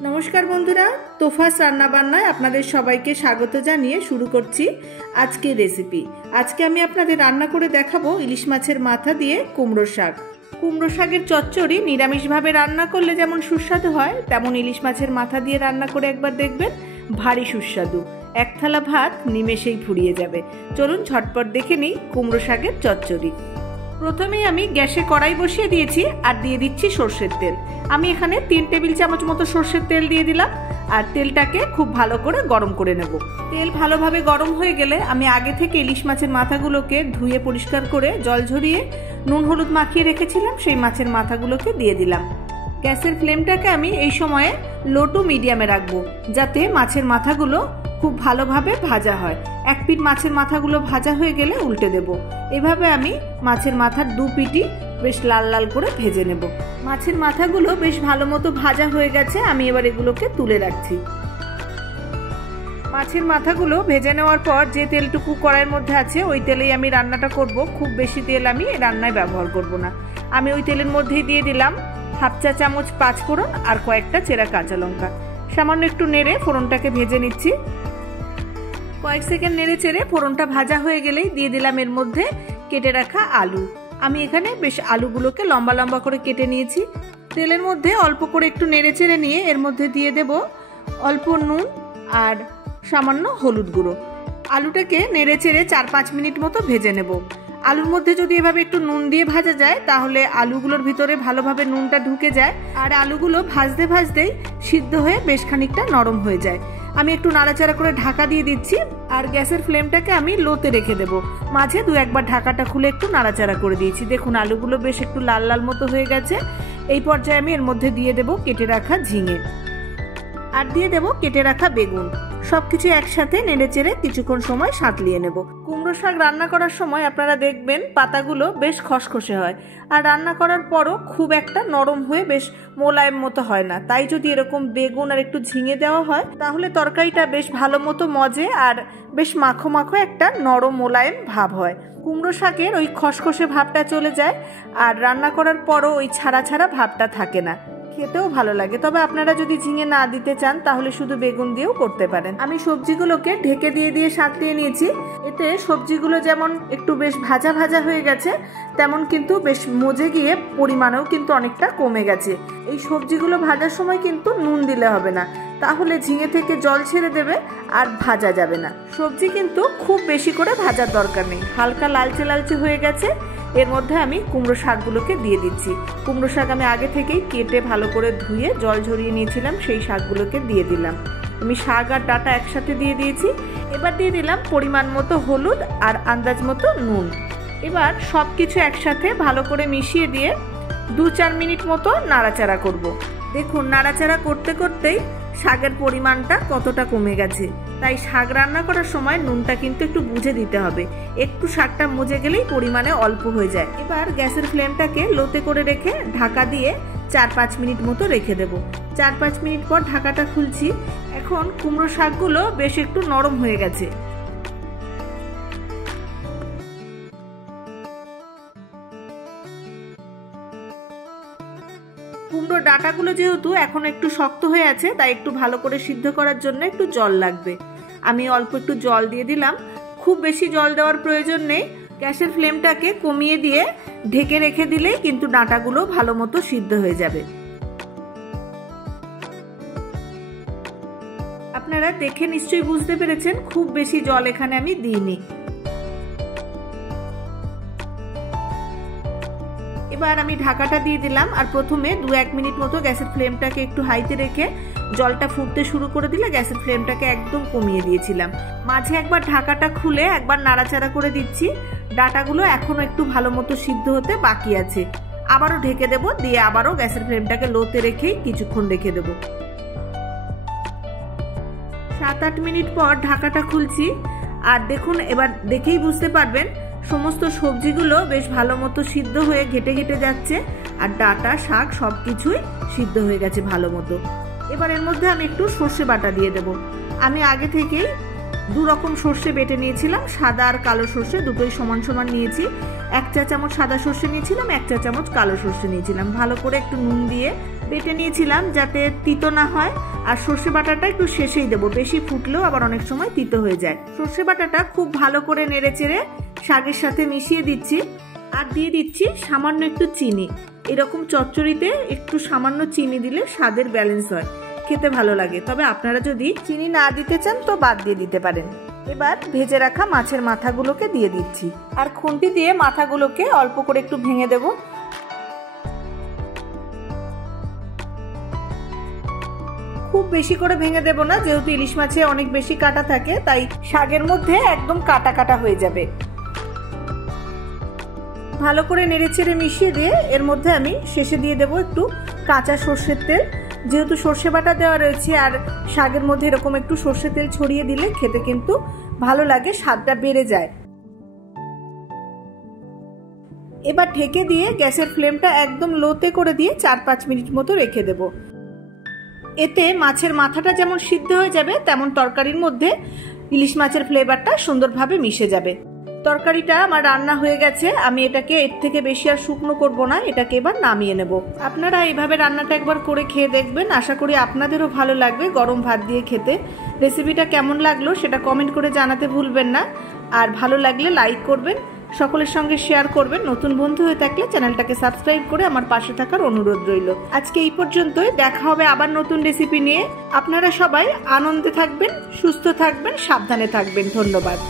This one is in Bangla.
नमस्कार बंधुरा तोफास रान्ना बान्नाय आपनादेर सबाइके स्वागत जानिए शुरू करछि आजके रेसिपि। आजके आमि आपनादेर रान्ना करे देखाबो इलिश माछेर माथा दिए कुमड़ो शाक। कुमड़ो शाकेर चच्चड़ी निरामिष भावे रान्ना करले जेमन सुस्वादु हय तेमन इलिश माछेर माथा दिए रान्ना करे एकबार देखबेन, भारी सुस्वादु। एक थाला भात निमेषेई फुरिये जाबे। चलुन झटपट देखे निই कुमड़ो शाकेर चच्चड़ी। प्रथमेই আমি গ্যাসে কড়াই বসিয়ে দিয়েছি আর দিয়ে দিচ্ছি সরষের তেল। আমি এখানে 3 টেবিল চামচ মতো সরষের তেল দিয়ে দিলাম আর তেলটাকে খুব ভালো করে গরম করে নেব। তেল ভালোভাবে গরম হয়ে গেলে আমি আগে থেকে ইলিশ মাছের মাথাগুলোকে ধুয়ে পরিষ্কার করে জল ঝরিয়ে নুন হলুদ মাখিয়ে রেখেছিলাম সেই মাছের মাথাগুলোকে দিয়ে দিলাম। গ্যাসের ফ্লেমটাকে আমি এই সময়ে লো টু মিডিয়ামে রাখবো যাতে মাছের মাথাগুলো খুব ভালোভাবে ভাজা হয়। এক পিঠ মাছের মাথাগুলো ভাজা হয়ে গেলে উল্টে দেব। এভাবে আমি মাছের মাথার দু পিঠই বেশ লাল লাল করে ভেজে নেব। মাছের মাথাগুলো বেশ ভালো মতো ভাজা হয়ে গেছে, আমি এবার এগুলোকে তুলে রাখছি। মাছের মাথাগুলো ভেজে নেওয়ার পর যে তেলটুকু কড়াইয়ের মধ্যে আছে ওই তেলেই আমি রান্নাটা করব। খুব বেশি তেল আমি রান্নায় ব্যবহার করব না। আমি ওই তেলের মধ্যেই দিয়ে দিলাম হাফ চা চামচ পাঁচফোড়ন আর কয়েকটা চেরা কাঁচা লঙ্কা। সামান্য একটু নেড়ে ফোড়নটাকে ভেজে নিচ্ছি। কয়েক সেকেন্ড নেড়ে চেড়ে ফোড়নটা ভাজা হয়ে গেলেই দিয়ে দিলাম এর মধ্যে কেটে রাখা আলু। আমি এখানে বেশ আলুগুলোকে লম্বা লম্বা করে কেটে নিয়েছি। তেলের মধ্যে অল্প করে একটু নেড়ে চেড়ে নিয়ে এর মধ্যে দিয়ে দেব অল্প নুন আর সামান্য হলুদ গুঁড়ো। আলুটাকে নেড়ে চেড়ে 4-5 মিনিট মতো ভেজে নেব। আলুর মধ্যে যদি এভাবে একটু নুন দিয়ে ভাজা যায় তাহলে আলুগুলোর ভিতরে ভালোভাবে নুনটা ঢুকে যায় আর আলুগুলো ভাজতে ভাজতেই সিদ্ধ হয়ে বেশ খানিকটা নরম হয়ে যায়। আমি একটু নাড়াচাড়া করে ঢাকা দিয়ে দিচ্ছি আর গ্যাসের ফ্লেমটাকে আমি লোতে রেখে দেব। মাঝে দু একবার ঢাকাটা খুলে একটু নাড়াচাড়া করে দিয়েছি। দেখুন আলুগুলো বেশ একটু লাল লাল মতো হয়ে গেছে। এই পর্যায়ে আমি এর মধ্যে দিয়ে দেব কেটে রাখা ঝিঙে আর দিয়ে দেব কেটে রাখা বেগুন। সবকিছু একসাথে নেড়ে চেড়ে কিছুক্ষণ সময় সাঁতলিয়ে নেব। কুমড়ো শাক রান্না করার সময় আপনারা দেখবেন পাতাগুলো বেশ খসখসে হয় আর রান্না করার পরও খুব একটা নরম হয়ে বেশ মোলায়েম মতো হয় না। তাই যদি এরকম বেগুন আর একটু ঝিঙে দেওয়া হয় তাহলে তরকারিটা বেশ ভালো মতো মজে আর বেশ মাখো মাখো একটা নরম মোলায়েম ভাব হয়। কুমড়ো শাকের ওই খসখসে ভাবটা চলে যায় আর রান্না করার পরও ওই ছাড়া ছাড়া ভাবটা থাকে না, খেতেও ভালো লাগে। তবে আপনারা যদি ঝিঙে না দিতে চান তাহলে শুধু বেগুন দিয়েও করতে পারেন। আমি সবজিগুলোকে ঢেকে দিয়ে দিয়ে সাঁতলিয়ে নিয়েছি। এতে সবজিগুলো যেমন একটু বেশ ভাজা ভাজা হয়ে গেছে তেমন কিন্তু বেশ মজে গিয়ে পরিমাণেও কিন্তু অনেকটা কমে গেছে। এই সবজিগুলো ভাজার সময় কিন্তু নুন দিলে হবে না, তাহলে ঝিঙে থেকে জল ছেড়ে দেবে আর ভাজা যাবে না। সবজি কিন্তু খুব বেশি করে ভাজার দরকার নেই, হালকা লালচে লালচে হয়ে গেছে। এর মধ্যে আমি কুমড়ো শাকগুলোকে দিয়ে দিচ্ছি। কুমড়ো শাক আমি আগে থেকেই কেটে ভালো করে ধুয়ে জল ঝরিয়ে নিয়েছিলাম, সেই শাকগুলোকে দিয়ে দিলাম। আমি শাক আর ডাঁটা একসাথে দিয়ে দিয়েছি। এবার দিয়ে দিলাম পরিমাণ মতো হলুদ আর আন্দাজ মতো নুন। এবার সব কিছু একসাথে ভালো করে মিশিয়ে দিয়ে 2-4 মিনিট মতো নাড়াচাড়া করব। দেখুন নাড়াচাড়া করতে করতেই শাকের পরিমাণটা কতটা কমে গেছে। তাই শাক রান্না করার সময় নুনটা কিন্তু একটু বুঝে দিতে হবে। একটু শাকটা মজে গেলেই পরিমাণে অল্প হয়ে যায়। এবার গ্যাসের ফ্লেমটাকে লোতে করে রেখে ঢাকা দিয়ে 4-5 মিনিট মতো রেখে দেব। 4-5 মিনিট পর ঢাকাটা খুলছি। এখন কুমড়ো শাকগুলো বেশ একটু নরম হয়ে গেছে। কুমড়ো ডাঁটাগুলো যেহেতু এখন একটু শক্ত হয়ে আছে তাই একটু ভালো করে সিদ্ধ করার জন্য একটু জল লাগবে। আমি অল্প একটু জল দিয়ে দিলাম। খুব বেশি জল দেওয়ার প্রয়োজন নেই। গ্যাসের ফ্লেমটাকে কমিয়ে দিয়ে ঢেকে রেখে দিলেই কিন্তু ডাঁটাগুলো ভালো মতো সিদ্ধ হয়ে যাবে। আপনারা দেখে নিশ্চয়ই বুঝতে পেরেছেন খুব বেশি জল এখানে আমি দিইনি। এবার আমি ঢাকাটা দিয়ে দিলাম আর প্রথমে 2-1 মিনিট মতো গ্যাসের ফ্লেমটাকে একটু হাইতে রেখে জলটা ফুটতে শুরু করে দিলে গ্যাসের ফ্লেমটাকে একদম কমিয়ে দিয়েছিলাম। মাঝে একবার ঢাকাটা খুলে একবার নাড়াচাড়া করে দিচ্ছি। ডাঁটাগুলো এখনো একটু ভালো মতো সিদ্ধ হতে বাকি আছে। আবারও ঢেকে দেব, দিয়ে আবারও গ্যাসের ফ্লেমটাকে লোতে রেখেই কিছুক্ষণ রেখে দেব। 7-8 মিনিট পর ঢাকাটা খুলছি আর দেখুন এবার দেখেই বুঝতে পারবেন সমস্ত সবজিগুলো বেশ ভালো মতো সিদ্ধ হয়ে ঘেটে ঘেটে যাচ্ছে আর ডাঁটা শাক সবকিছুই সিদ্ধ হয়ে গেছে ভালো মতো। এবার এর মধ্যে আমি একটু সর্ষে বাটা দিয়ে দেব। আমি আগে থেকেই 2 রকম সর্ষে বেটে নিয়েছিলাম, সাদা আর কালো সর্ষে দুটোই সমান সমান নিয়েছি। 1 চা চামচ সাদা সর্ষে নিয়েছিলাম, 1 চা চামচ কালো সর্ষে নিয়েছিলাম। ভালো করে একটু নুন দিয়ে বেটে নিয়েছিলাম যাতে তিতো না হয় আর সর্ষে বাটাটা একটু শেষেই দেবো, বেশি ফুটলেও আবার অনেক সময় তিতো হয়ে যায়। সর্ষে বাটাটা খুব ভালো করে নেড়েচেড়ে শাকের সাথে মিশিয়ে দিচ্ছি, আর দিয়ে দিচ্ছি সামান্য একটু চিনি। এরকম চচ্চড়িতে একটু সামান্য চিনি দিলে স্বাদের ব্যালেন্স হয়, খেতে ভালো লাগে। তবে আপনারা যদি চিনি না দিতে চান তো বাদ দিয়ে দিতে পারেন। এবার ভেজে রাখা মাছের মাথাগুলোকে দিয়ে দিচ্ছি, আর খুন্তি দিয়ে মাথাগুলোকে অল্প করে একটু ভেঙে দেব। খুব বেশি করে ভেঙে দেব না, যেহেতু ইলিশ মাছে অনেক বেশি কাটা থাকে, তাই শাকের মধ্যে একদম কাটা কাটা হয়ে যাবে। ভালো করে নেড়েচেড়ে মিশিয়ে দিয়ে এর মধ্যে আমি শেষে দিয়ে দেব একটু কাঁচা সর্ষের তেল। যেহেতু সর্ষে বাটা দেওয়া রয়েছে আর শাকের মধ্যে এরকম একটু সর্ষের তেল ছড়িয়ে দিলে খেতে কিন্তু ভালো লাগে, স্বাদটা বেড়ে যায়। এবার ঢেকে দিয়ে গ্যাসের ফ্লেমটা একদম লোতে করে দিয়ে 4-5 মিনিট মতো রেখে দেব। এতে মাছের মাথাটা যেমন সিদ্ধ হয়ে যাবে, তেমন তরকারির মধ্যে ইলিশ মাছের ফ্লেভারটা সুন্দরভাবে মিশে যাবে। তরকারিটা আমার রান্না হয়ে গেছে, আমি এটাকে এর থেকে বেশি আর শুকনো করব না, এটাকে এবার নামিয়ে নেব। আপনারা এইভাবে রান্নাটা একবার করে খেয়ে দেখবেন, আশা করি আপনাদেরও ভালো লাগবে গরম ভাত দিয়ে খেতে। রেসিপিটা কেমন লাগলো সেটা কমেন্ট করে জানাতে ভুলবেন না, আর ভালো লাগলে লাইক করবেন, সকলের সঙ্গে শেয়ার করবেন। নতুন বন্ধু হয়ে থাকলে চ্যানেলটাকে সাবস্ক্রাইব করে আমার পাশে থাকার অনুরোধ রইল। আজকে এই পর্যন্তই, দেখা হবে আবার নতুন রেসিপি নিয়ে। আপনারা সবাই আনন্দে থাকবেন, সুস্থ থাকবেন, সাবধানে থাকবেন। ধন্যবাদ।